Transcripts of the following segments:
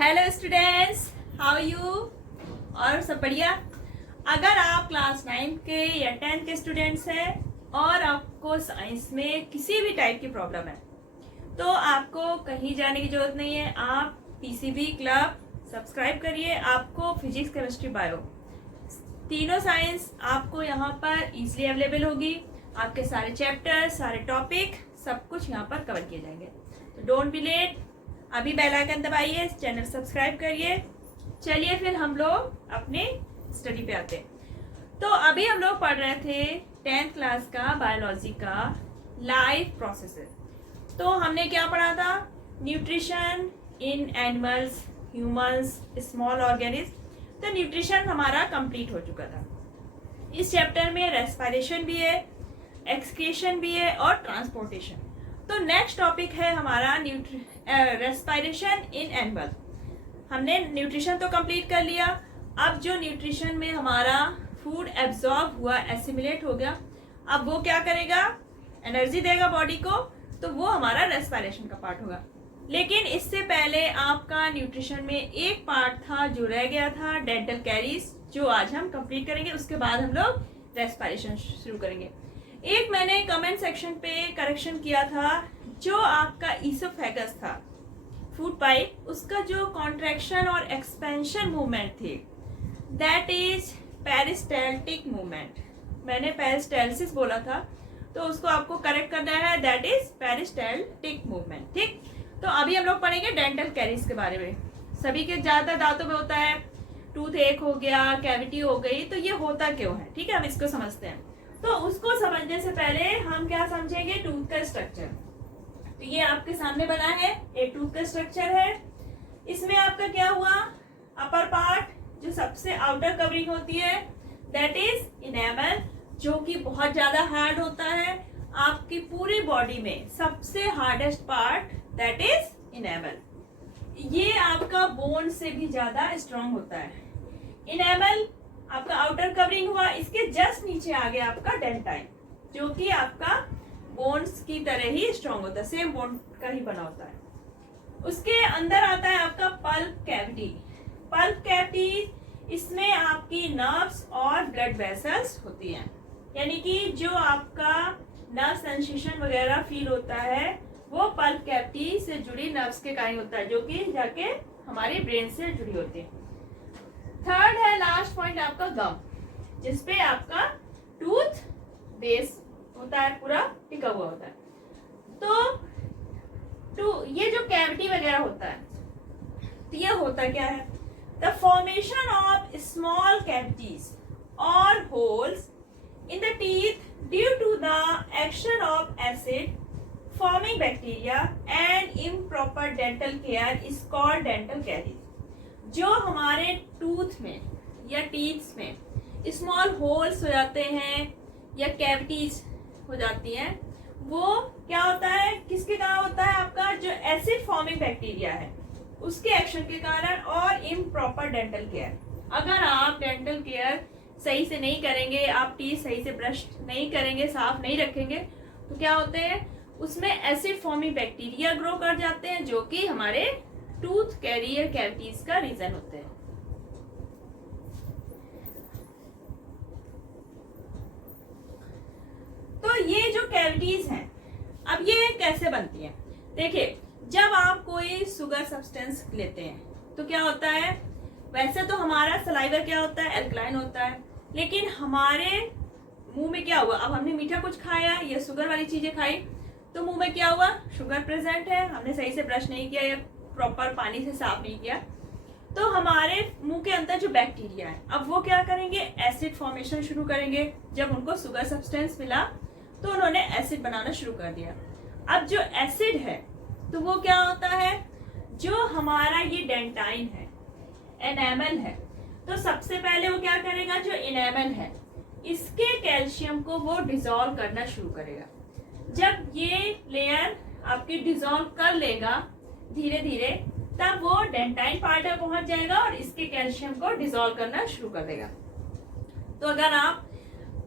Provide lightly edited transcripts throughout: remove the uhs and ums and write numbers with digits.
Hello students, how you? और सब बढ़िया। अगर आप क्लास 9 के या 10th के स्टूडेंट्स हैं और आपको साइंस में किसी भी टाइप की प्रॉब्लम है तो आपको कहीं जाने की जरूरत नहीं है। आप पीसीबी क्लब सब्सक्राइब करिए। आपको फिजिक्स, केमिस्ट्री, बायो तीनों साइंस आपको यहाँ पर इजीली अवेलेबल होगी। आपके सारे चैप्टर, सारे टॉपिक, सब कुछ यहाँ पर कवर किए जाएंगे। तो डोंट बी लेट, अभी बेल आइकन दबाइए, चैनल सब्सक्राइब करिए। चलिए फिर हम लोग अपने स्टडी पे आते हैं। तो अभी हम लोग पढ़ रहे थे 10th क्लास का बायोलॉजी का लाइफ प्रोसेसेस। तो हमने क्या पढ़ा था? Nutrition in animals, humans, small organism. तो न्यूट्रिशन हमारा कंप्लीट हो चुका था। इस चैप्टर में रेस्पिरेशन भी है, एक्सक्रीशन भी है और ट्रांसपोर्टेशन। तो नेक्स्ट टॉपिक है हमारा रेस्पिरेशन इन एनिमल। हमने न्यूट्रिशन तो कंप्लीट कर लिया। अब जो न्यूट्रिशन में हमारा फूड एब्जॉर्ब हुआ, एसिमिलेट हो गया, अब वो क्या करेगा? एनर्जी देगा बॉडी को। तो वो हमारा रेस्पिरेशन का पार्ट होगा। लेकिन इससे पहले आपका न्यूट्रिशन में एक पार्ट था जो रह गया था, डेंटल कैरीज, जो आज हम कंप्लीट करेंगे। उसके बाद हम लोग रेस्पिरेशन शुरू करेंगे। एक मैंने कमेंट सेक्शन पे करेक्शन किया था, जो आपका ईसोफेगस था, फूड पाइप, उसका जो कॉन्ट्रैक्शन और एक्सपेंशन मूवमेंट थी, दैट इज पेरिस्टाल्टिक मूवमेंट। मैंने पेरिस्टालसिस बोला था, तो उसको आपको करेक्ट करना है, दैट इज पेरिस्टाल्टिक मूवमेंट। ठीक, तो अभी हम लोग पढ़ेंगे डेंटल कैरीज के बारे में। सभी के ज्यादा दांतों में होता है, टूथ एक हो गया, कैविटी हो गई, तो ये होता क्यों है? ठीक है, हम इसको समझते हैं। तो उसको समझने से पहले हम क्या समझेंगे? टूथ का स्ट्रक्चर। तो ये आपके सामने बना है, एक टूथ का स्ट्रक्चर है। इसमें आपका क्या हुआ? अपर पार्ट जो सबसे आउटर कवरिंग होती है, दैट इज इनेमल, जो कि बहुत ज्यादा हार्ड होता है। आपकी पूरी बॉडी में सबसे hardest part that is enamel. ये आपका बोन से भी ज्यादा स्ट्रॉन्ग होता है। इनेमल आपका आउटर कवरिंग हुआ। इसके जस्ट नीचे आ गया आपका डेंटाइन, जो कि आपका बोन्स की तरह ही स्ट्रॉन्ग होता है, सेम बोन का ही बना होता है। उसके अंदर आता है आपका पल्प कैविटी। पल्प कैविटी, इसमें आपकी नर्व्स और ब्लड वेसल्स होती हैं। यानी कि जो आपका नर्व सेंसेशन वगैरह फील होता है, वो पल्प कैविटी से जुड़ी नर्व्स के कारण होता है, जो कि जाके हमारी ब्रेन से जुड़ी होती है। थर्ड है लास्ट पॉइंट आपका गम, जिसपे आपका टूथ बेस होता है, पूरा टिका हुआ होता है। तो ये जो कैविटी वगैरह होता है, तो ये होता क्या है? The formation of small cavities और holes in the teeth due to the action of acid forming bacteria and improper dental care is called dental caries. जो हमारे टूथ में या टीथ्स में स्मॉल होल्स हो जाते हैं या कैविटीज हो जाती हैं, वो क्या होता है? किसके कारण होता है? आपका जो एसिड फॉर्मिंग बैक्टीरिया है, उसके एक्शन के कारण और इम्प्रॉपर डेंटल केयर। अगर आप डेंटल केयर सही से नहीं करेंगे, आप टीथ सही से ब्रश नहीं करेंगे, साफ नहीं रखेंगे, तो क्या होते हैं? उसमें एसिड फॉर्मिंग बैक्टीरिया ग्रो कर जाते हैं, जो कि हमारे टूथ कैरियर कैविटीज का रीजन होते हैं। तो ये जो कैविटीज हैं, अब ये कैसे बनती हैं? देखिए, जब आप कोई शुगर सब्सटेंस लेते हैं तो क्या होता है? वैसे तो हमारा सलाइवा क्या होता है? एल्कलाइन होता है। लेकिन हमारे मुंह में क्या हुआ? अब हमने मीठा कुछ खाया या शुगर वाली चीजें खाई, तो मुंह में क्या हुआ? शुगर प्रेजेंट है, हमने सही से ब्रश नहीं किया या प्रॉपर पानी से साफ नहीं किया, तो हमारे मुंह के अंदर जो बैक्टीरिया है, अब वो क्या करेंगे? एसिड फॉर्मेशन शुरू करेंगे। जब उनको शुगर सब्सटेंस मिला तो उन्होंने एसिड बनाना शुरू कर दिया। अब जो एसिड है, तो वो क्या होता है? जो हमारा ये डेंटाइन है, एनेमल है, तो सबसे पहले वो क्या करेगा? जो इनेमल है, इसके कैल्शियम को वो डिसॉल्व करना शुरू करेगा। जब ये लेयर आपकी डिसॉल्व कर लेगा धीरे धीरे, तब वो डेंटाइन पार्ट में पहुंच जाएगा और इसके कैल्शियम को डिसॉल्व करना शुरू कर देगा। तो अगर आप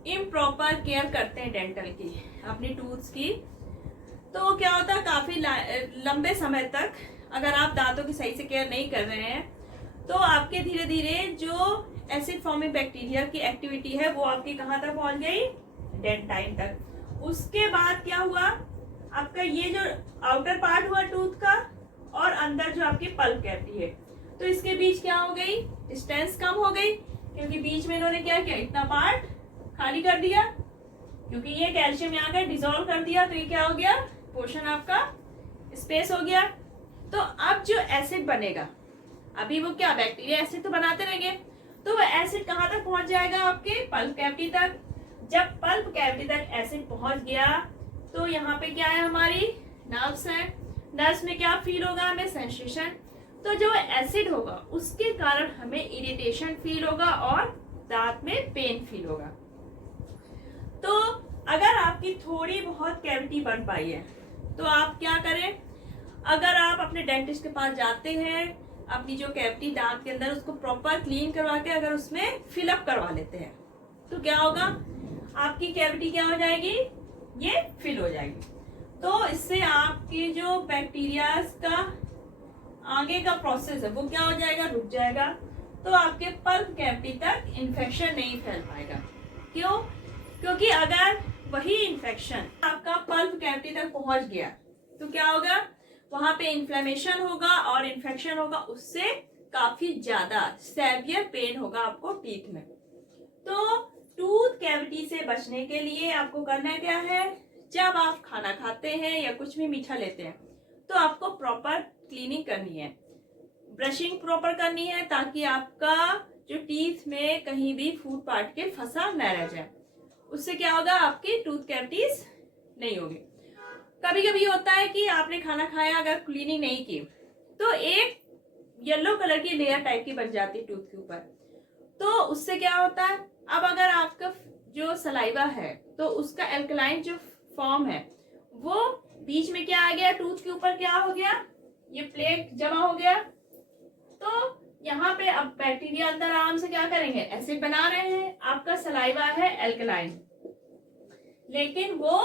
इम्प्रॉपर केयर करते हैं डेंटल की, अपनी टूथ्स की, तो क्या होता है? काफी लंबे समय तक अगर आप दांतों की सही से केयर नहीं कर रहे हैं तो आपके धीरे धीरे जो एसिड फॉर्मिंग बैक्टीरिया की एक्टिविटी है वो आपकी कहाँ तक पहुंच गई, डेंटाइन तक। उसके बाद क्या हुआ, आपका ये जो आउटर पार्ट हुआ टूथ का और अंदर जो आपकी पल्प कैविटी है, तो इसके बीच क्या हो गई, डिस्टेंस कम हो गई, क्योंकि बीच में इन्होंने क्या किया, इतना पार्ट खाली कर दिया, क्योंकि ये कैल्शियम यहाँ का डिसॉल्व कर दिया, तो ये क्या हो गया, पोर्शन आपका स्पेस हो गया। तो अब जो एसिड बनेगा, अभी वो क्या बैक्टीरिया एसिड तो बनाते रहेंगे, तो वो एसिड कहाँ तक पहुंच जाएगा, आपके पल्प कैविटी तक। जब पल्प कैविटी तक एसिड पहुंच गया तो यहाँ पे क्या है, हमारी नर्व्स है, नर्व्स में क्या फील होगा, हमें सेंसेशन। तो जो एसिड होगा उसके कारण हमें इरिटेशन फील होगा और दांत में पेन फील होगा। तो अगर आपकी थोड़ी बहुत कैविटी बन पाई है तो आप क्या करें, अगर आप अपने डेंटिस्ट के पास जाते हैं, अपनी जो कैविटी दांत के अंदर उसको प्रॉपर क्लीन करवा के अगर उसमें फिलअप करवा लेते हैं तो क्या होगा, आपकी कैविटी क्या हो जाएगी, ये फिल हो जाएगी। तो इससे आपकी जो बैक्टीरियाज का आगे का प्रोसेस है वो क्या हो जाएगा, रुक जाएगा। तो आपके पल्प कैविटी तक इन्फेक्शन नहीं फैल पाएगा। क्यों, क्योंकि अगर वही इन्फेक्शन आपका पल्प कैविटी तक पहुंच गया तो क्या होगा, वहां पे इन्फ्लेमेशन होगा और इन्फेक्शन होगा, उससे काफी ज्यादा सेवियर पेन होगा आपको टीथ में। तो टूथ कैविटी से बचने के लिए आपको करना क्या है, जब आप खाना खाते हैं या कुछ भी मीठा लेते हैं तो आपको प्रॉपर क्लीनिंग करनी है, ब्रशिंग प्रॉपर करनी है, ताकि आपका जो टीथ में कहीं भी फूड पार्ट के फंसा न रह जाए। उससे क्या होगा, आपकी टूथ कैविटीज नहीं होगी। कभी कभी होता है कि आपने खाना खाया, अगर क्लीनिंग नहीं की तो एक येलो कलर की लेयर टाइप की बन जाती है टूथ के ऊपर। तो उससे क्या होता है, अब अगर आपका जो सलाइवा है तो उसका एल्कलाइन जो फॉर्म है वो बीच में क्या आ गया, टूथ के ऊपर क्या हो गया, ये प्लेक जमा हो गया। तो यहाँ पे अब बैक्टीरिया अंदर आराम से क्या करेंगे, एसिड बना रहे हैं, आपका सलाइवा है एल्कलाइन, लेकिन वो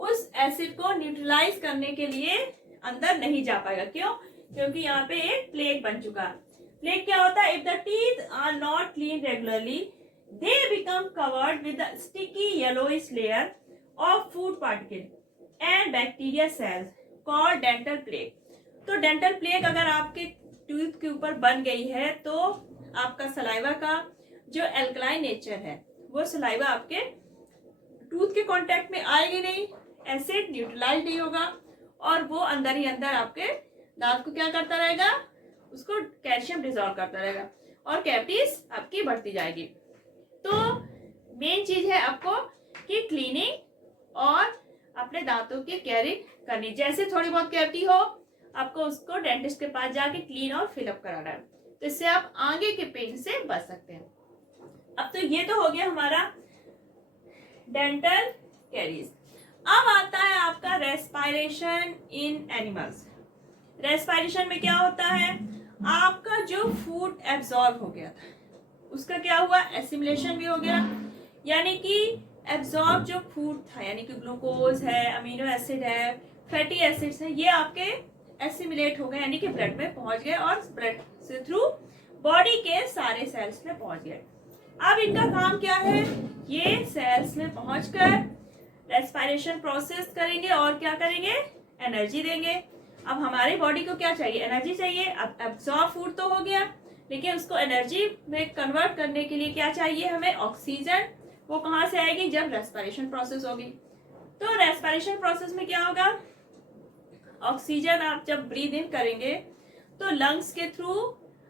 उस एसिड को न्यूट्रलाइज करने के लिए अंदर नहीं जा पाएगा। क्यों, क्योंकि यहाँ पे एक प्लेक बन चुका है। प्लेक क्या होता है, if the teeth are not clean regularly they become covered with the sticky yellowish layer of food particle and bacteria cells called dental plaque. तो डेंटल प्लेक अगर आपके टूथ के ऊपर बन गई है तो आपका सलाइवा का जो एल्कलाइन नेचर है वो सलाइवा आपके टूथ के कांटेक्ट में आएगी नहीं, एसिड न्यूट्रलाइज नहीं होगा और वो अंदर ही अंदर आपके दांत को क्या करता रहेगा, उसको कैल्शियम डिसॉल्व करता रहेगा और कैविटीज आपकी बढ़ती जाएगी। तो मेन चीज है आपको कि क्लीनिंग और अपने दांतों की केयरिंग करनी। जैसे थोड़ी बहुत कैविटी हो आपको उसको डेंटिस्ट के पास जाके क्लीन और फिलअप कराना है, तो इससे आप आगे के पेन से बच सकते हैं। अब तो ये तो हो गया हमारा डेंटल कैरीज। अब आता है आपका रेस्पायरेशन इन एनिमल्स। रेस्पायरेशन में क्या होता है, आपका जो फूड एब्जॉर्ब हो गया था उसका क्या हुआ, एसिमिलेशन भी हो गया, यानी कि एब्जॉर्ब जो फूड था, यानी कि ग्लूकोज है, अमीनो एसिड है, फैटी एसिड्स है, ये आपके एसिमिलेट हो गए, यानी कि ब्लड में पहुंच गए और ब्लड से थ्रू बॉडी के सारे सेल्स में पहुंच गए। अब इनका काम क्या है, ये सेल्स में पहुंचकर रेस्पायरेशन प्रोसेस करेंगे और क्या करेंगे, एनर्जी देंगे। अब हमारी बॉडी को क्या चाहिए, एनर्जी चाहिए। अब एब्जॉर्ब फूड तो हो गया, लेकिन उसको एनर्जी में कन्वर्ट करने के लिए क्या चाहिए हमें, ऑक्सीजन। वो कहाँ से आएगी, जब रेस्पायरेशन प्रोसेस होगी। तो रेस्पायरेशन प्रोसेस में क्या होगा, ऑक्सीजन आप जब ब्रीद इन करेंगे तो लंग्स के थ्रू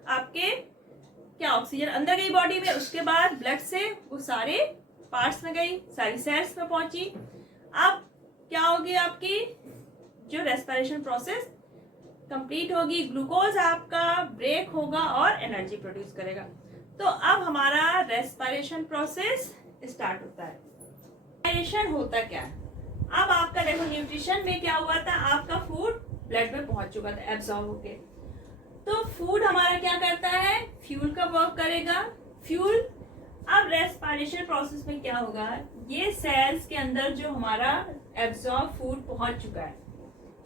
आपके क्या ऑक्सीजन अंदर गई बॉडी में, उसके बाद ब्लड से वो सारे पार्ट्स में गई, सारी सेल्स में पहुंची। अब क्या होगी, आपकी जो रेस्पिरेशन प्रोसेस कंप्लीट होगी, ग्लूकोज आपका ब्रेक होगा और एनर्जी प्रोड्यूस करेगा। तो अब हमारा रेस्पिरेशन प्रोसेस स्टार्ट होता है। रेस्पिरेशन होता क्या है, अब आपका देखो न्यूट्रिशन में क्या हुआ था, आपका फूड ब्लड में पहुंच चुका था एब्जॉर्ब होके। तो फूड हमारा क्या करता है, फ्यूल का वर्क करेगा, फ्यूल। अब रेस्पिरेशन प्रोसेस में क्या होगा, ये सेल्स के अंदर जो हमारा एब्जॉर्ब फूड पहुंच चुका है,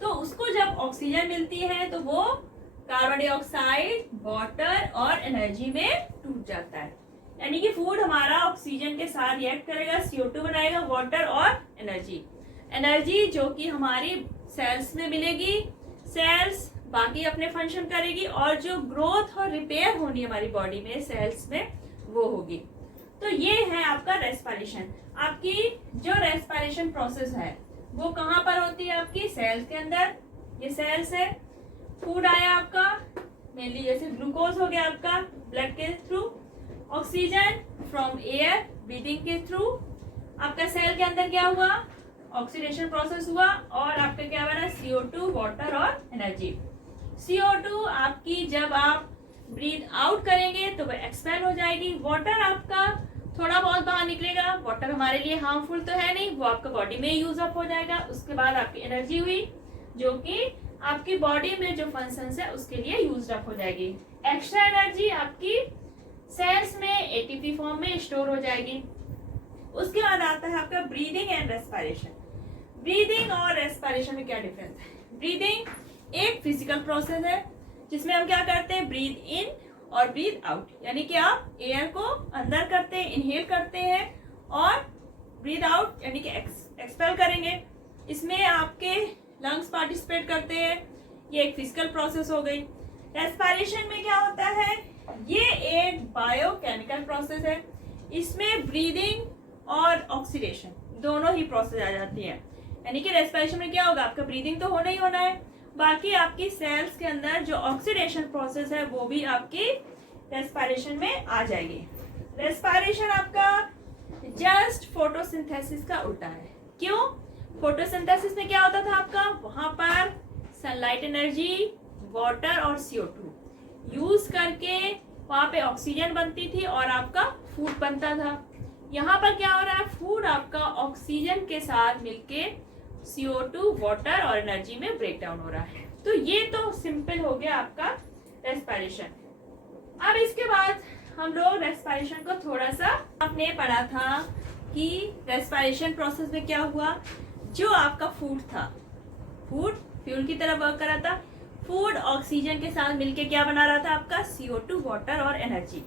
तो उसको जब ऑक्सीजन मिलती है तो वो कार्बन डाइऑक्साइड, वाटर और एनर्जी में टूट जाता है। यानी कि फूड हमारा ऑक्सीजन के साथ रिएक्ट करेगा, CO2 बनाएगा, वाटर और एनर्जी जो कि हमारी सेल्स में मिलेगी, सेल्स बाकी अपने फंक्शन करेगी और जो ग्रोथ और रिपेयर होनी हमारी बॉडी में सेल्स में वो होगी। तो ये है आपका रेस्पिरेशन। आपकी जो रेस्पिरेशन प्रोसेस है वो कहाँ पर होती है? आपकी सेल्स के अंदर। ये सेल्स है, फूड आया आपका, मेनली जैसे ग्लूकोज हो गया आपका ब्लड के through, oxygen from air breathing के थ्रू, आपका सेल के अंदर क्या हुआ? ऑक्सीडेशन प्रोसेस हुआ और आपका क्या बना? CO2, वाटर और एनर्जी। CO2 आपकी जब आप ब्रीथ आउट करेंगे तो वह एक्सपेल हो जाएगी। वाटर आपका थोड़ा बहुत बाहर निकलेगा। वाटर हमारे लिए हार्मफुल तो है नहीं, वो आपका बॉडी में यूज अप हो जाएगा। उसके बाद आपकी एनर्जी हुई जो कि आपकी बॉडी में जो फंक्शंस है उसके लिए यूज अप हो जाएगी। एक्स्ट्रा एनर्जी आपकी सेल्स में ATP फॉर्म में स्टोर हो जाएगी। उसके बाद आता है आपका ब्रीदिंग एंड रेस्पिरेशन। ब्रीदिंग और रेस्पिरेशन में क्या डिफरेंस है? ब्रीदिंग एक फिजिकल प्रोसेस है जिसमें हम क्या करते हैं? ब्रीथ इन और ब्रीथ आउट, यानी कि आप एयर को अंदर करते हैं, इनहेल करते हैं और ब्रीथ आउट यानी कि एक्सपेल करेंगे। इसमें आपके लंग्स पार्टिसिपेट करते हैं। ये एक फिजिकल प्रोसेस हो गई। रेस्पिरेशन में क्या होता है? ये एक बायोकेमिकल प्रोसेस है। इसमें ब्रीदिंग और ऑक्सीडेशन दोनों ही प्रोसेस आ जाती है। यानी कि रेस्पिरेशन में क्या होगा? आपका ब्रीदिंग तो होना ही होना है, बाकी आपकी सेल्स के अंदर जो ऑक्सीडेशन प्रोसेस है वो भी आपकी रेस्पिरेशन में आ जाएगी। रेस्पिरेशन आपका जस्ट फोटोसिंथेसिस का उल्टा है। क्यों? फोटोसिंथेसिस में क्या होता था आपका? वहां पर सनलाइट एनर्जी, वाटर और CO2 यूज करके वहां पे ऑक्सीजन बनती थी और आपका फूड बनता था। यहाँ पर क्या हो रहा है? फूड आपका ऑक्सीजन के साथ मिलके CO2, वाटर और एनर्जी में ब्रेक डाउन हो रहा है। तो ये तो सिंपल हो गया आपका रेस्पिरेशन। अब इसके बाद हम लोग रेस्पिरेशन को थोड़ा सा आपने पढ़ा था कि रेस्पिरेशन प्रोसेस में क्या हुआ? जो आपका फूड था, फूड फ्यूल की तरह वर्क कर रहा था। फूड ऑक्सीजन के साथ मिलके क्या बना रहा था? आपका CO2, वाटर और एनर्जी।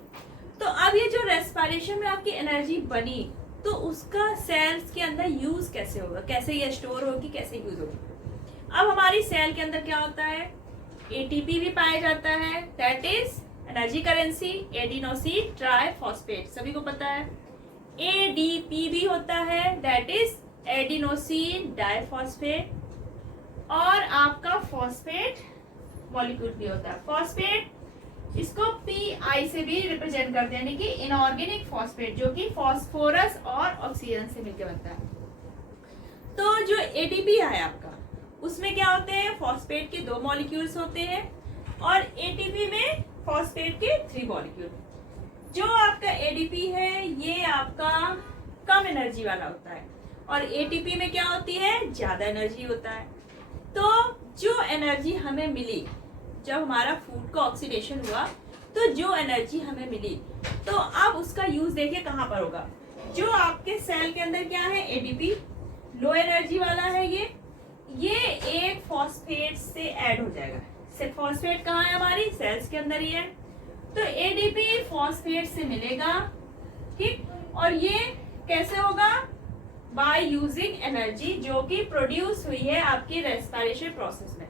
तो अब ये जो रेस्पिरेशन में आपकी एनर्जी बनी तो उसका सेल्स के अंदर यूज कैसे होगा? कैसे ये स्टोर होगी, कैसे यूज होगी? अब हमारी सेल के अंदर क्या होता है? ATP भी पाया जाता है, that is energy currency, adenosine triphosphate, सभी को पता है। ADP भी होता है, दैट इज एडिनोसिन डाइफॉस्फेट। और आपका फॉस्फेट मॉलिक्यूल भी होता है। फॉस्फेट इसको PI से भी रिप्रेजेंट करते हैं, यानी कि इनऑर्गेनिक फॉस्फेट, जो कि फॉस्फोरस और ऑक्सीजन से मिलकर बनता है। तो जो ATP है आपका, उसमें क्या होते हैं? फॉस्फेट के 2 मॉलिक्यूल्स होते हैं और ATP में फॉस्फेट के 3 मॉलिक्यूल। जो आपका ADP है ये आपका कम एनर्जी वाला होता है और ATP में क्या होती है? ज्यादा एनर्जी होता है। तो जो एनर्जी हमें मिली जब हमारा फूड का ऑक्सीडेशन हुआ, तो जो एनर्जी हमें मिली, तो अब उसका यूज देखिए कहाँ पर होगा? जो आपके सेल के अंदर क्या है? ADP लो एनर्जी वाला है। ये एक फॉस्फेट से ऐड हो जाएगा। फॉस्फेट कहाँ है? हमारी सेल्स के अंदर ही है। तो ADP फॉस्फेट से मिलेगा, ठीक। और ये कैसे होगा? बाय यूजिंग एनर्जी जो कि प्रोड्यूस हुई है आपकी रेस्पिरेशन प्रोसेस में।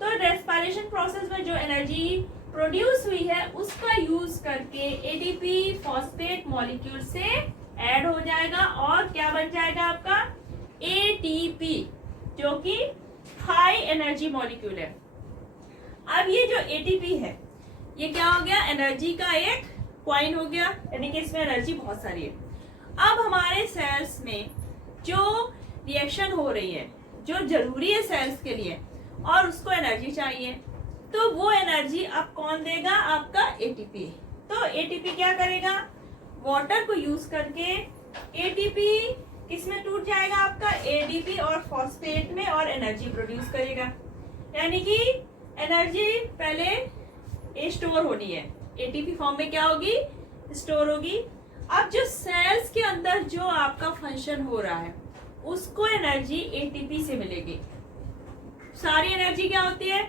तो रेस्पिरेशन प्रोसेस में जो एनर्जी प्रोड्यूस हुई है उसका यूज करके ADP फॉस्फेट मॉलिक्यूल से ऐड हो जाएगा और क्या बन जाएगा आपका? ATP, जो कि हाई एनर्जी मॉलिक्यूल है। अब ये जो ATP है ये क्या हो गया? एनर्जी का एक पॉइंट हो गया, यानी कि इसमें एनर्जी बहुत सारी है। अब हमारे सेल्स में जो रिएक्शन हो रही है जो जरूरी है सेल्स के लिए और उसको एनर्जी चाहिए, तो वो एनर्जी अब कौन देगा? आपका ATP। तो ATP क्या करेगा? वाटर को यूज करके ATP किस में टूट जाएगा? आपका ADP और फॉस्फेट में और एनर्जी प्रोड्यूस करेगा। यानी कि एनर्जी पहले स्टोर होनी है, ATP फॉर्म में क्या होगी? स्टोर होगी। अब जो सेल्स के अंदर जो आपका फंक्शन हो रहा है उसको एनर्जी ATP से मिलेगी। सारी एनर्जी क्या होती है,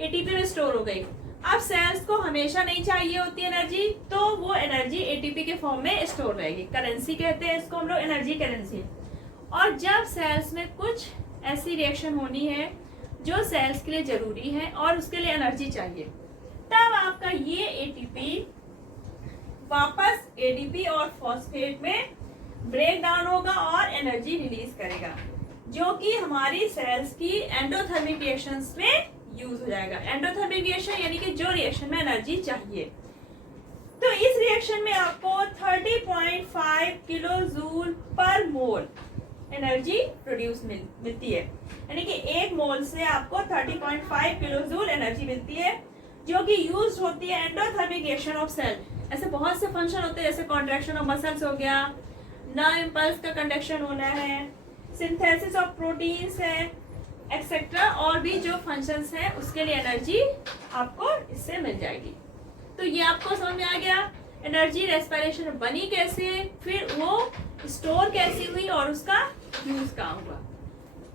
एटीपी में स्टोर हो गई। अब सेल्स को हमेशा नहीं चाहिए होती एनर्जी, तो वो एनर्जी एटीपी के फॉर्म में स्टोर रहेगी। करेंसी कहते हैं इसको हम लोग, एनर्जी करेंसी। और जब सेल्स में कुछ ऐसी रिएक्शन होनी है जो सेल्स के लिए जरूरी है और उसके लिए एनर्जी चाहिए, तब आपका ये एटीपी वापस एडीपी और फॉस्फेट में ब्रेक डाउन होगा और एनर्जी रिलीज करेगा, जो कि हमारी सेल्स की एंडोथर्मिक रिएक्शंस में यूज हो जाएगा। एंडोथर्मिक रिएक्शन यानी कि जो रिएक्शन में एनर्जी चाहिए। तो इस रिएक्शन में आपको 30.5 किलो जूल पर मोल एनर्जी प्रोड्यूस मिलती है, यानी कि एक मोल से आपको 30.5 किलो जूल एनर्जी मिलती है, जो कि यूज होती है एंडोथर्मिक रिएक्शन ऑफ सेल। ऐसे बहुत से फंक्शन होते हैं, जैसे कॉन्ट्रैक्शन ऑफ मसल्स हो गया, नर्व इम्पल्स का कंडक्शन होना है, सिंथेसिस ऑफ प्रोटीन्स है, एक्सेट्रा, और भी जो फंक्शंस हैं उसके लिए एनर्जी आपको इससे मिल जाएगी। तो ये आपको समझ में आ गया एनर्जी रेस्पिरेशन बनी कैसे, फिर वो स्टोर कैसी हुई और उसका यूज कहाँ हुआ।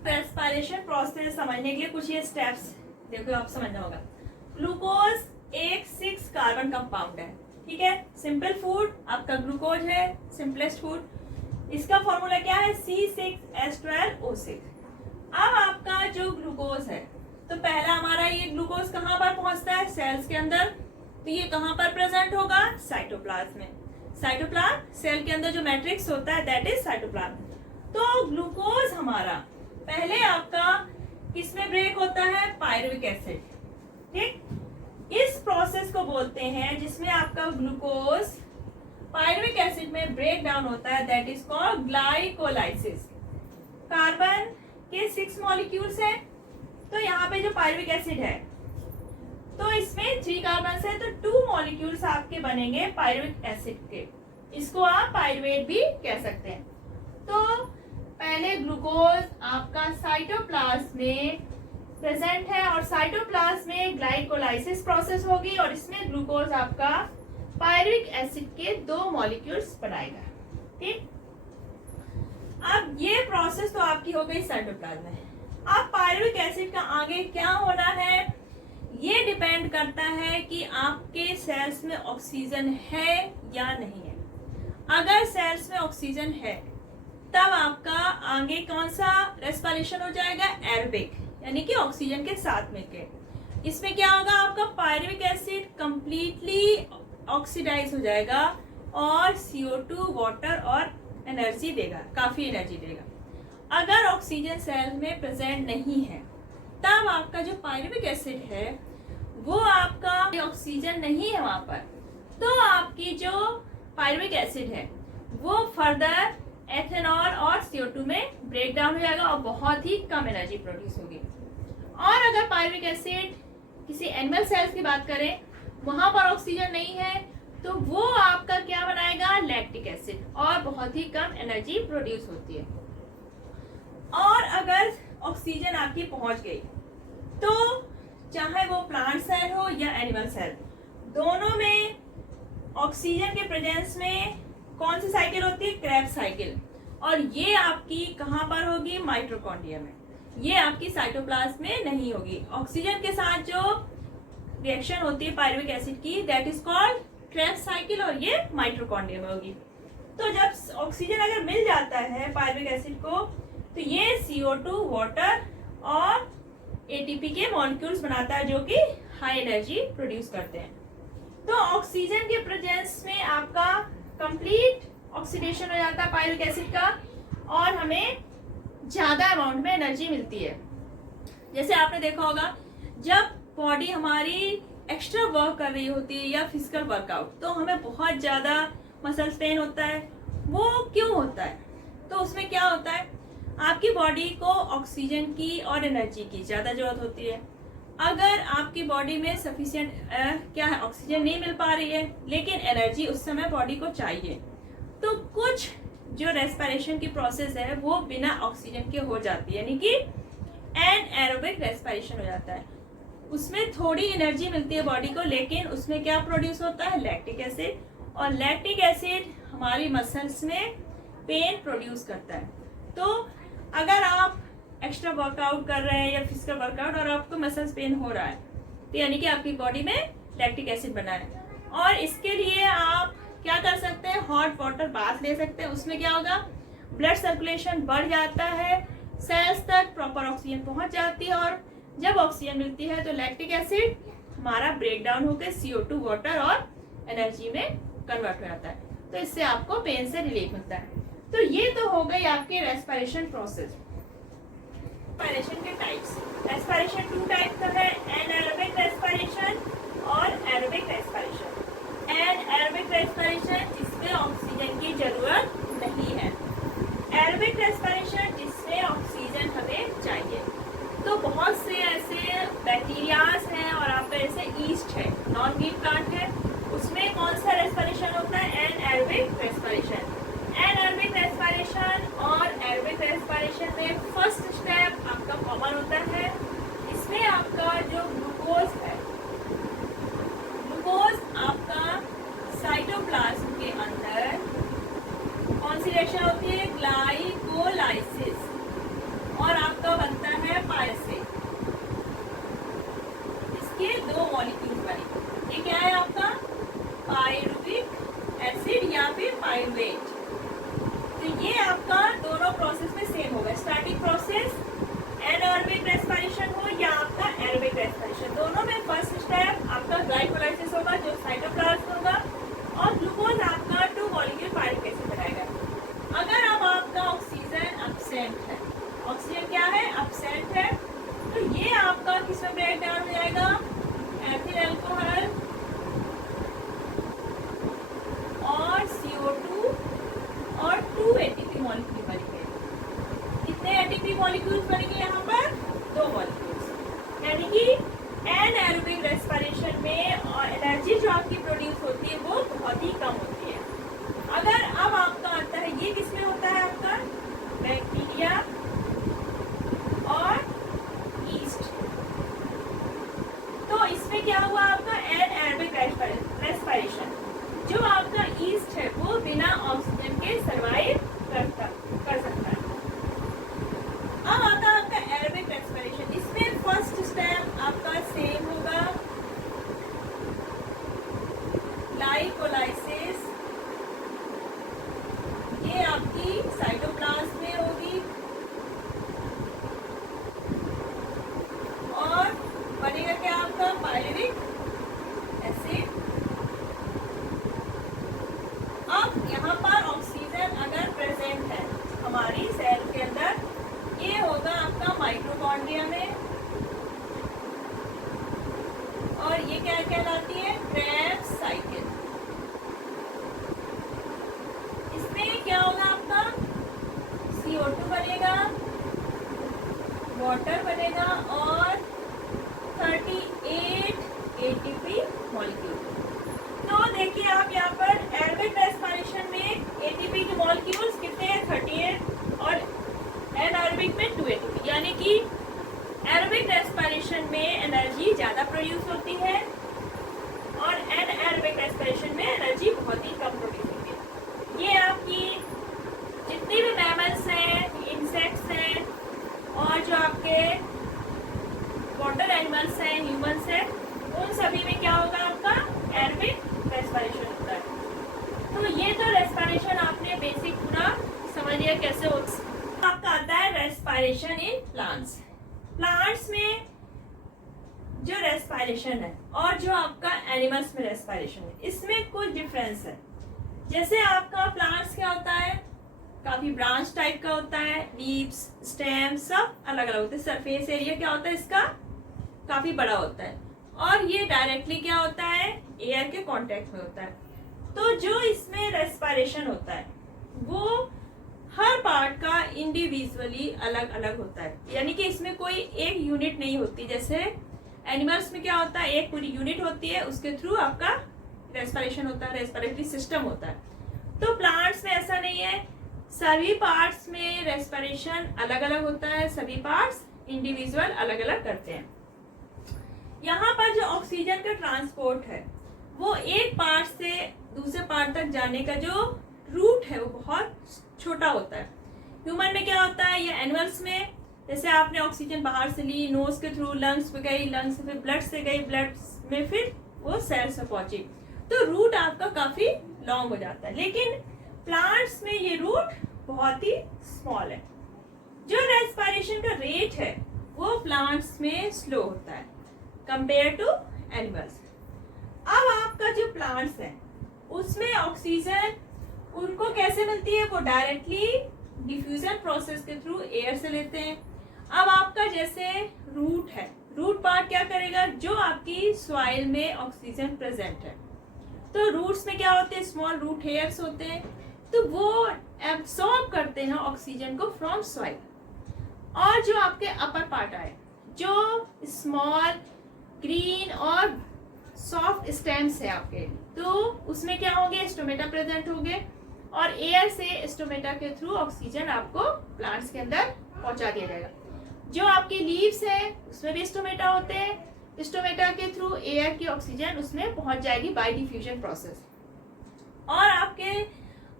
रेस्पिरेशन प्रोसेस समझने के लिए कुछ ये स्टेप्स देखो, आप समझना होगा। ग्लूकोज एक 6 कार्बन कंपाउंड है, ठीक है। सिंपल फूड आपका ग्लूकोज है, सिंपलेस्ट फूड। इसका फॉर्मूला क्या है, C6H12O6। अब आपका जो ग्लूकोज है, तो पहला हमारा ये ग्लूकोज कहाँ पर पहुंचता है, सेल्स के अंदर। तो ये कहाँ पर प्रेजेंट होगा, साइटोप्लाज्म में। साइटोप्लाज्म सेल के अंदर जो मैट्रिक्स होता है दैट इज साइटोप्लाज्म। तो ग्लूकोज हमारा पहले आपका किसमें ब्रेक होता है, पायरुविक एसिड, ठीक। इस प्रोसेस को बोलते हैं जिसमें आपका ग्लूकोज पायरुविक एसिड में ब्रेक डाउन होता है, that is called glycolysis. Carbon के 6 मॉलिक्यूल्स हैं, तो यहाँ पे जो पायरुविक एसिड है, तो इसमें 3 कार्बन है, तो 2 मॉलिक्यूल्स आपके बनेंगे पायरुविक एसिड के। इसको आप पायरुवेट भी कह सकते हैं। तो पहले ग्लूकोज आपका साइटोप्लाज्म में प्रेजेंट है और साइटोप्लाज्म में ग्लाइकोलाइसिस प्रोसेस होगी और इसमें ग्लूकोज आपका पायरुविक एसिड के 2 मॉलिक्यूल्स बनाएगा, ठीक। अब ये प्रोसेस तो आपकी हो गई साइटोप्लाज्म में। अब पायरुविक एसिड का आगे क्या होना है, ये डिपेंड करता है कि आपके सेल्स में ऑक्सीजन है या नहीं है। अगर सेल्स में ऑक्सीजन है, तब आपका आगे कौन सा रेस्पिरेशन हो जाएगा, एरोबिक, यानी कि ऑक्सीजन के साथ मिलकर। इसमें क्या होगा, आपका पायरुविक एसिड कंप्लीटली ऑक्सीडाइज हो जाएगा और CO2 वाटर और एनर्जी देगा, काफी एनर्जी देगा। अगर ऑक्सीजन सेल में प्रेजेंट नहीं है, तब आपका जो पायरुविक एसिड है वो आपका ऑक्सीजन नहीं है वहां पर, तो आपकी जो पायरुविक एसिड है वो फर्दर एथेनॉल और CO2 में ब्रेक डाउन हो जाएगा और बहुत ही कम एनर्जी प्रोड्यूस होगी। और अगर पायरुविक एसिड किसी एनिमल सेल्स की बात करें, वहां पर ऑक्सीजन नहीं है, तो वो आपका क्या बनाएगा, लैक्टिक एसिड, और बहुत ही कम एनर्जी प्रोड्यूस होती है। और अगर ऑक्सीजन आपकी पहुंच गई, तो चाहे वो प्लांट सेल हो या एनिमल सेल, दोनों में ऑक्सीजन के प्रेजेंस में कौन सी साइकिल होती है, क्रेब्स साइकिल। और ये आपकी कहाँ पर होगी, माइटोकॉन्ड्रिया में। ये आपकी साइटोप्लाज्म में नहीं होगी। ऑक्सीजन के साथ जो रिएक्शन होती है पायरुविक एसिड की, that is called Krebs cycle, और ये माइटोकॉन्ड्रिया में होगी। तो जब ऑक्सीजन अगर मिल जाता है पायरुविक एसिड को, तो ये CO2 वाटर और ATP के मॉलिक्यूल्स बनाता है, जो कि हाई एनर्जी प्रोड्यूस करते हैं। तो ऑक्सीजन के प्रेजेंस में आपका कंप्लीट ऑक्सीडेशन हो जाता है पायरुविक एसिड का, और हमें ज्यादा अमाउंट में एनर्जी मिलती है। जैसे आपने देखा होगा, जब बॉडी हमारी एक्स्ट्रा वर्क कर रही होती है या फिजिकल वर्कआउट, तो हमें बहुत ज्यादा मसल्स पेन होता है। वो क्यों होता है, तो उसमें क्या होता है, आपकी बॉडी को ऑक्सीजन की और एनर्जी की ज्यादा जरूरत होती है। अगर आपकी बॉडी में सफिशिएंट क्या है, ऑक्सीजन नहीं मिल पा रही है, लेकिन एनर्जी उस समय बॉडी को चाहिए, तो कुछ जो रेस्पिरेशन की प्रोसेस है वो बिना ऑक्सीजन के हो जाती है, यानी कि एनएरोबिक रेस्पिरेशन हो जाता है। उसमें थोड़ी एनर्जी मिलती है बॉडी को, लेकिन उसमें क्या प्रोड्यूस होता है, लैक्टिक एसिड, और लैक्टिक एसिड हमारी मसल्स में पेन प्रोड्यूस करता है। तो अगर आप एक्स्ट्रा वर्कआउट कर रहे हैं या फिजिकल वर्कआउट और आपको मसल्स पेन हो रहा है, तो यानी कि आपकी बॉडी में लैक्टिक एसिड बना है। और इसके लिए आप क्या कर सकते हैं, हॉट वाटर बाथ ले सकते हैं। उसमें क्या होगा, ब्लड सर्कुलेशन बढ़ जाता है, सेल्स तक प्रॉपर ऑक्सीजन पहुंच जाती है, और जब ऑक्सीजन मिलती है तो लैक्टिक एसिड हमारा ब्रेक डाउन होकर CO2 वाटर और एनर्जी में कन्वर्ट हो जाता है। तो इससे आपको पेन से रिलीफ मिलता है। तो ये तो हो गई आपके रेस्पिरेशन प्रोसेस। रेस्पिरेशन के टाइप्स, रेस्पिरेशन 2 टाइप का है, एनारोबिक रेस्पिरेशन और एरोबिक रेस्पिरेशन। एनारोबिक रेस्पिरेशन जिसमें ऑक्सीजन की जरूरत नहीं है, एरोबिक रेस्पिरेशन जिसमें ऑक्सीजन हमें चाहिए। तो बहुत से ऐसे बैक्टीरियाज हैं और आपका जैसे ईस्ट है, नॉन ग्रीन प्लांट है, उसमें कौन सा रेस्पिरेशन होता है, एनारोबिक रेस्पिरेशन। एनारोबिक रेस्पिरेशन और एरोबिक रेस्पिरेशन में फर्स्ट स्टेप आपका कॉमन होता है। इसमें आपका जो ग्लूकोज है, ग्लूकोज आपका साइटोप्लाज्म के अंदर कौन सी रिएक्शन होती है, ग्लाइकोलाइसिस, और आपका बनता है पायरेट। इसके 2 मॉलिक्यूल बने, ये क्या है आपका पायरुविक एसिड या फिर पायरुवेट। तो ये आपका दोनों प्रोसेस में सेम होगा, स्टार्टिंग प्रोसेस एनारोबिक रेस्पिरेशन हो या आपका एरोबिक रेस्पिरेशन, दोनों में फर्स्ट स्टेप आपका ग्लाइकोलाइसिस होगा जो साइटोप्लाज्म होगा, और ग्लूकोज आपका 2 मॉलिक्यूल पायरुविक एसिड बनाएगा। अगर अब आपका ऑक्सीजन एब्सेंट है, ऑक्सीजन क्या है, एब्सेंट है, तो ये आपका किसमें ब्रेक डाउन हो जाएगा, एथिल अल्कोहल और CO2 और 2 ATP मॉलिक्यूल बनेंगे। कितने ATP मॉलिक्यूल्स बनेंगे यहाँ पर, 2 मॉलिक्यूल्स। यानी कि एनारोबिक रेस्पिरेशन में एनर्जी जो आपकी प्रोड्यूस होती है वो बहुत ही कम होती है। अगर अब आपका आता है, ये किसमें होता है आपका, बैक्टीरिया और ईस्ट। तो इसमें क्या हुआ आपका एनारोबिक रेस्पिरेशन, जो आपका ईस्ट है वो बिना ऑक्सीजन के सर्वाइव कर सकता है। अब आता है आपका एरोबिक रेस्पिरेशन, इसमें फर्स्ट स्टेप आपका सेम होगा, ग्लाइकोलाइसिस, ये आपकी साइटोप्लाज्म में होगी, और बनेगा क्या आपका पायरुविक एसिड। अब यहाँ पर ऑक्सीजन अगर प्रेजेंट है हमारी सेल के अंदर, ये होगा आपका माइटोकॉन्ड्रिया में, और ये क्या कहलाती है, क्रेब्स साइकिल। इसमें क्या होगा आपका, CO2 बनेगा, वाटर बनेगा और 38 ATP मॉलिक्यूल। तो देखिए आप यहाँ पर एरोबिक रेस्पिरेशन में ATP के मॉलिक्यूल्स कितने हैं, 38, और एनारोबिक में 2 ATP, यानी कि एरोबिक रेस्पिरेशन में एनर्जी ज़्यादा प्रोड्यूस होती है और एनारोबिक रेस्पिरेशन में एनर्जी बहुत ही कम प्रोड्यूस होती है। ये आपकी जितनी भी मैमल्स हैं, इंसेक्ट्स हैं, और जो आपके वाटर एनिमल्स हैं, ह्यूमंस हैं, उन सभी में क्या होगा आपका एरोबिक रेस्पिरेशन होता है। तो ये तो रेस्पिरेशन आपने बेसिक पूरा समझ लिया कैसे होता है। आपका आता है रेस्पिरेशन इन प्लांट्स। प्लांट्स में जो रेस्पिरेशन है और जो आपका एनिमल्स में रेस्पिरेशन है, इसमें कुछ डिफरेंस है। जैसे आपका प्लांट्स क्या होता है, काफी ब्रांच टाइप का होता है, लीव्स, स्टेम सब अलग अलग होते हैं। सरफेस एरिया क्या होता है इसका, काफी बड़ा होता है, और ये डायरेक्टली क्या होता है, एयर के कांटेक्ट में होता है। तो जो इसमें रेस्पिरेशन होता है वो हर पार्ट का इंडिविजुअली अलग अलग होता है, यानी कि इसमें कोई एक यूनिट नहीं होती। जैसे एनिमल्स में क्या होता है, एक पूरी यूनिट होती है, उसके थ्रू आपका रेस्पिरेशन होता है, रेस्पिरेटरी सिस्टम होता है। तो प्लांट्स में ऐसा नहीं है, सभी पार्ट्स में रेस्पिरेशन अलग अलग होता है, सभी पार्ट्स इंडिविजुअल अलग अलग करते हैं। यहाँ पर जो ऑक्सीजन का ट्रांसपोर्ट है वो एक पार्ट से दूसरे पार्ट तक जाने का जो रूट है वो बहुत छोटा होता है। ह्यूमन में क्या होता है या एनिमल्स में जैसे आपने ऑक्सीजन बाहर से ली, नोज के थ्रू लंग्स में गई, लंग्स से फिर ब्लड से गई, ब्लड में फिर वो सेल्स में पहुंची, तो रूट आपका काफी लॉन्ग हो जाता है। लेकिन प्लांट्स में ये रूट बहुत ही स्मॉल है। जो रेस्पिरेशन का रेट है वो प्लांट्स में स्लो होता है कंपेयर टू एनिमल्स। अब आपका जो प्लांट्स है उसमें ऑक्सीजन उनको कैसे मिलती है? वो डायरेक्टली डिफ्यूजन प्रोसेस के थ्रू एयर से लेते हैं। अब आपका जैसे रूट है, रूट पार्ट क्या करेगा? जो आपकी सॉइल में ऑक्सीजन प्रेजेंट है, तो रूट्स में क्या होते हैं? स्मॉल रूट हेयर्स होते हैं, तो वो एब्सॉर्ब करते हैं ऑक्सीजन को फ्रॉम सॉइल। और जो आपके अपर पार्ट आए, जो स्मॉल ग्रीन और सॉफ्ट स्टेम्स है आपके, तो उसमें क्या होंगे? स्टोमेटा प्रेजेंट होंगे और एयर से स्टोमेटा के थ्रू ऑक्सीजन आपको प्लांट्स के अंदर पहुंचा दिया जाएगा। जो आपकी लीव्स है उसमें भी स्टोमेटा होते हैं, स्टोमेटा के थ्रू एयर की ऑक्सीजन उसमें पहुंच जाएगी बाय डिफ्यूजन प्रोसेस। और आपके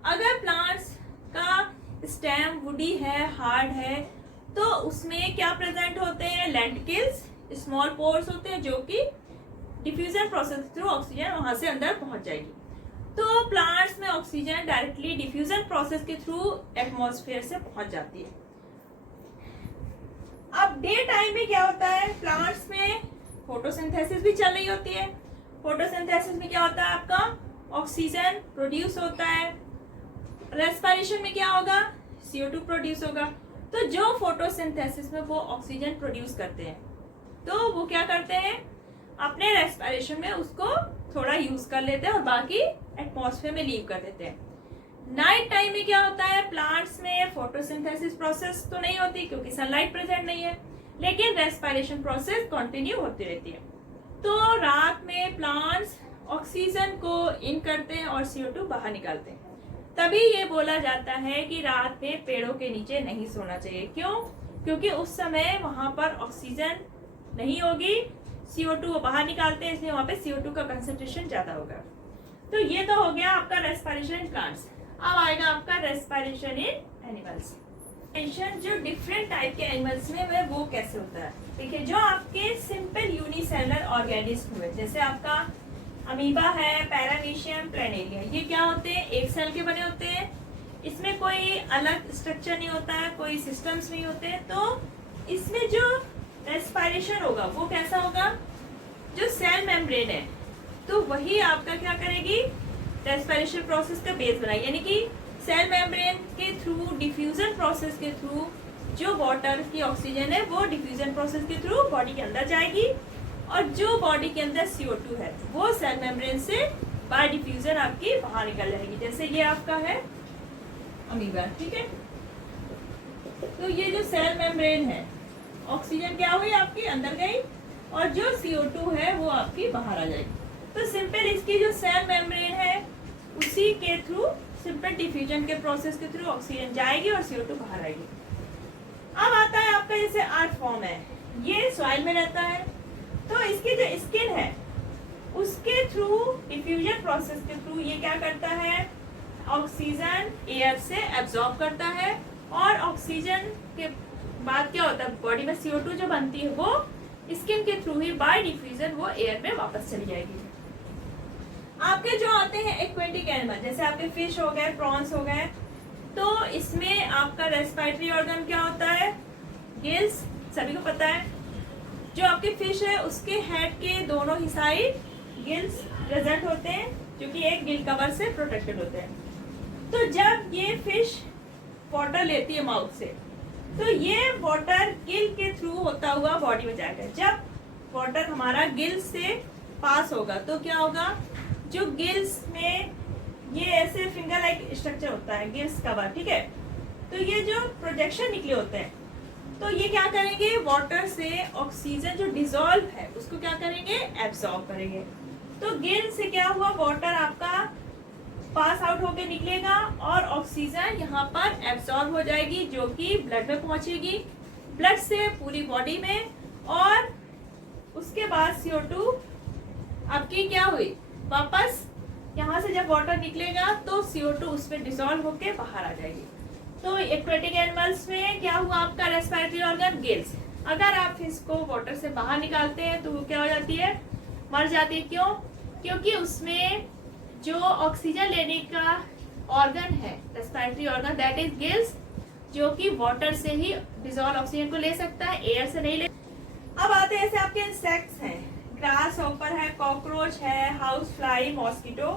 अगर प्लांट्स का स्टेम वुडी है, हार्ड है, तो उसमें क्या प्रेजेंट होते हैं? लेंटिकल्स, स्मॉल पोर्स होते हैं, जो कि डिफ्यूजन प्रोसेस के थ्रू ऑक्सीजन वहां से अंदर पहुंच जाएगी। तो प्लांट्स में ऑक्सीजन डायरेक्टली डिफ्यूजन प्रोसेस के थ्रू एटमॉस्फेयर से पहुंच जाती है। अब डे टाइम में क्या होता है? प्लांट्स में फोटोसिंथेसिस भी चल रही होती है। फोटोसिंथेसिस में क्या होता है? आपका ऑक्सीजन प्रोड्यूस होता है। रेस्पिरेशन में क्या होगा? CO2 प्रोड्यूस होगा। तो जो फोटोसिंथेसिस में वो ऑक्सीजन प्रोड्यूस करते हैं, तो वो क्या करते हैं? अपने रेस्पिरेशन में उसको थोड़ा यूज कर लेते हैं और बाकी एटमॉस्फेयर में लीव कर देते हैं। नाइट टाइम में क्या होता है? प्लांट्स में फोटोसिंथेसिस प्रोसेस तो नहीं होती क्योंकि सनलाइट प्रेजेंट नहीं है, लेकिन रेस्पिरेशन प्रोसेस कंटिन्यू होती रहती है। तो रात में प्लांट्स ऑक्सीजन को इन करते हैं और CO2 बाहर निकालते हैं। तभी ये बोला जाता है कि रात में पेड़ों के नीचे नहीं सोना चाहिए। क्यों? क्योंकि उस समय वहां पर ऑक्सीजन नहीं होगी, CO2 वो बाहर निकालते हैं, इसलिए वहां पे CO2 का कंसंट्रेशन ज्यादा होगा। तो ये तो हो गया आपका रेस्पिरेशन इन प्लांट्स। अब आएगा आपका रेस्पिरेशन इन एनिमल्स। जो डिफरेंट टाइप के एनिमल्स में वो कैसे होता है? देखिए, जो आपके सिंपल यूनिसेलुलर ऑर्गेनिज्म हुए, जैसे आपका अमीबा है, पैरामीशियम, प्लेनेरिया, ये क्या होते हैं? एक सेल के बने होते हैं। इसमें कोई अलग स्ट्रक्चर नहीं होता है, कोई सिस्टम्स नहीं होते हैं। तो इसमें जो रेस्पिरेशन होगा वो कैसा होगा? जो सेल मेम्ब्रेन है, तो वही आपका क्या करेगी? रेस्पिरेशन प्रोसेस का बेस बनाएगी। यानी कि सेल मेम्ब्रेन के थ्रू, डिफ्यूजन प्रोसेस के थ्रू जो वाटर की ऑक्सीजन है वो डिफ्यूजन प्रोसेस के थ्रू बॉडी के अंदर जाएगी, और जो बॉडी के अंदर CO2 है वो सेल मेम्ब्रेन से बाय डिफ्यूजन आपकी बाहर निकल जाएगी। जैसे ये आपका है अमीबा, ठीक है। तो ये जो सेल मेम्ब्रेन है, ऑक्सीजन क्या हुई? आपकी अंदर गई, और जो CO2 है वो आपकी बाहर आ जाएगी। तो सिंपल इसकी जो सेल मेम्ब्रेन है उसी के थ्रू सिंपल डिफ्यूजन के प्रोसेस के थ्रू ऑक्सीजन जाएगी और CO2 बाहर आएगी। अब आता है आपका जैसे अर्थ फॉर्म है, ये सॉइल में रहता है, तो इसकी जो स्किन है उसके थ्रू डिफ्यूजन प्रोसेस के थ्रू ये क्या करता है? ऑक्सीजन एयर से एब्जॉर्ब करता है, और ऑक्सीजन के बाद क्या होता है? बॉडी में CO2 जो बनती है वो स्किन के थ्रू ही बाय डिफ्यूजन वो एयर में वापस चली जाएगी। आपके जो आते हैं एक्वेटिक एनिमल, जैसे आपके फिश हो गए, प्रॉन्स हो गए, तो इसमें आपका रेस्पिरेटरी ऑर्गन क्या होता है? गिल्स, सभी को पता है। जो आपके फिश है उसके हेड के दोनों ही साइड गिल्स प्रेजेंट होते हैं, जो कि एक गिल कवर से प्रोटेक्टेड होते हैं। तो जब ये फिश वाटर लेती है माउथ से, तो ये वाटर गिल के थ्रू होता हुआ बॉडी में जाएगा। जब वाटर हमारा गिल से पास होगा तो क्या होगा? जो गिल्स में ये ऐसे फिंगर लाइक स्ट्रक्चर होता है, गिल्स कवर, ठीक है। तो ये जो प्रोजेक्शन निकले होते हैं, तो ये क्या करेंगे? वाटर से ऑक्सीजन जो डिसॉल्व है उसको क्या करेंगे? एब्सॉर्ब करेंगे। तो गिल से क्या हुआ? वाटर आपका पास आउट होके निकलेगा और ऑक्सीजन यहाँ पर एब्सॉर्ब हो जाएगी, जो कि ब्लड में पहुंचेगी, ब्लड से पूरी बॉडी में, और उसके बाद CO2 आपकी क्या हुई? वापस यहाँ से जब वाटर निकलेगा तो CO2 उसमें डिसॉल्व होके बाहर आ जाएगी। तो एक्वेटिक एनिमल्स में क्या हुआ आपका रेस्पिरेटरी ऑर्गन गिल्स। अगर आप फिश को वाटर से बाहर निकालते हैं तो वो क्या हो जाती है, मर जाती है। क्यों? क्योंकि उसमें जो ऑक्सीजन लेने का ऑर्गन है, respiratory organ, that is gills, जो कि वाटर से ही डिजॉल्व ऑक्सीजन को ले सकता है, एयर से नहीं ले। अब आते हैं ऐसे आपके इंसेक्ट्स हैं, ग्रास हॉपर है, कॉकरोच है, हाउस फ्लाई, मॉस्किटो।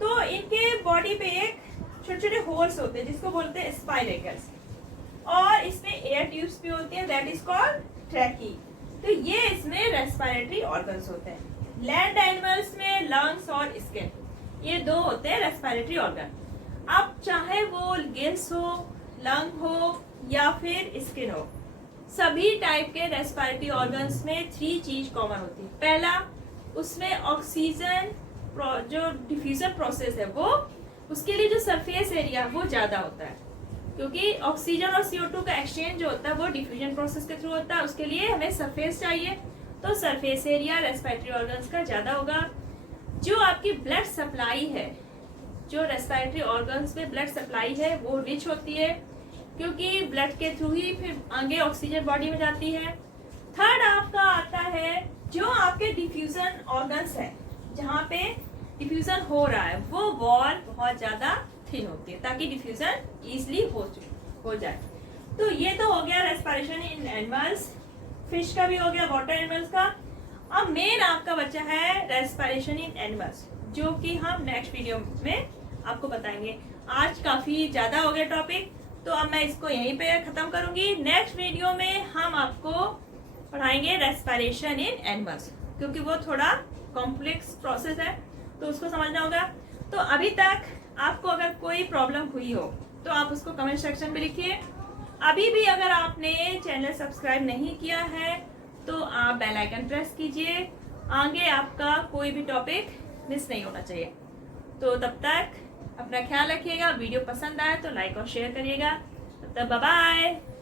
तो इनके बॉडी पे एक छोटे छोटे होल्स होते हैं जिसको बोलते हैं स्पाइरेकल्स, और इसमें एयर ट्यूब्स भी होती हैं, दैट इज कॉल्ड ट्रैकी। तो ये इसमें रेस्पिरेटरी ऑर्गन्स होते हैं। लैंड एनिमल्स में लंग्स और स्किन, ये दो होते हैं रेस्पिरेटरी ऑर्गन। अब चाहे वो गिल्स हो, लंग हो या फिर स्किन हो, सभी टाइप के रेस्पिरेटरी ऑर्गन्स में 3 चीज कॉमन होती है। पहला, उसमें ऑक्सीजन जो डिफ्यूजन प्रोसेस है वो, उसके लिए जो सरफेस एरिया वो ज्यादा होता है, क्योंकि ऑक्सीजन और CO2 का एक्सचेंज जो होता है वो डिफ्यूजन प्रोसेस के थ्रू होता है। उसके लिए हमें सरफेस चाहिए, तो सरफेस एरिया रेस्पिरेटरी ऑर्गन्स का ज्यादा होगा। जो आपकी ब्लड सप्लाई है, जो रेस्पिरेटरी ऑर्गन्स में ब्लड सप्लाई है वो रिच होती है, क्योंकि ब्लड के थ्रू ही फिर आगे ऑक्सीजन बॉडी में जाती है। थर्ड आपका आता है जो आपके डिफ्यूजन ऑर्गन्स है, जहाँ पे डिफ्यूजन हो रहा है वो वॉल बहुत ज्यादा थिन होती है ताकि डिफ्यूजन इजिली हो जाए। तो ये तो हो गया रेस्पिरेशन इन एनिमल्स, फिश का भी हो गया, वाटर एनिमल्स का। अब मेन आपका बचा है रेस्पिरेशन इन एनिमल्स, जो कि हम नेक्स्ट वीडियो में आपको बताएंगे। आज काफी ज्यादा हो गया टॉपिक, तो अब मैं इसको यहीं पे खत्म करूंगी। नेक्स्ट वीडियो में हम आपको पढ़ाएंगे रेस्पिरेशन इन एनिमल्स, क्योंकि वो थोड़ा कॉम्प्लेक्स प्रोसेस है तो उसको समझना होगा। तो अभी तक आपको अगर कोई प्रॉब्लम हुई हो तो आप उसको कमेंट सेक्शन में लिखिए। अभी भी अगर आपने चैनल सब्सक्राइब नहीं किया है तो आप बेल आइकन प्रेस कीजिए, आगे आपका कोई भी टॉपिक मिस नहीं होना चाहिए। तो तब तक अपना ख्याल रखिएगा। वीडियो पसंद आए तो लाइक और शेयर करिएगा। तब तक बाय बाय।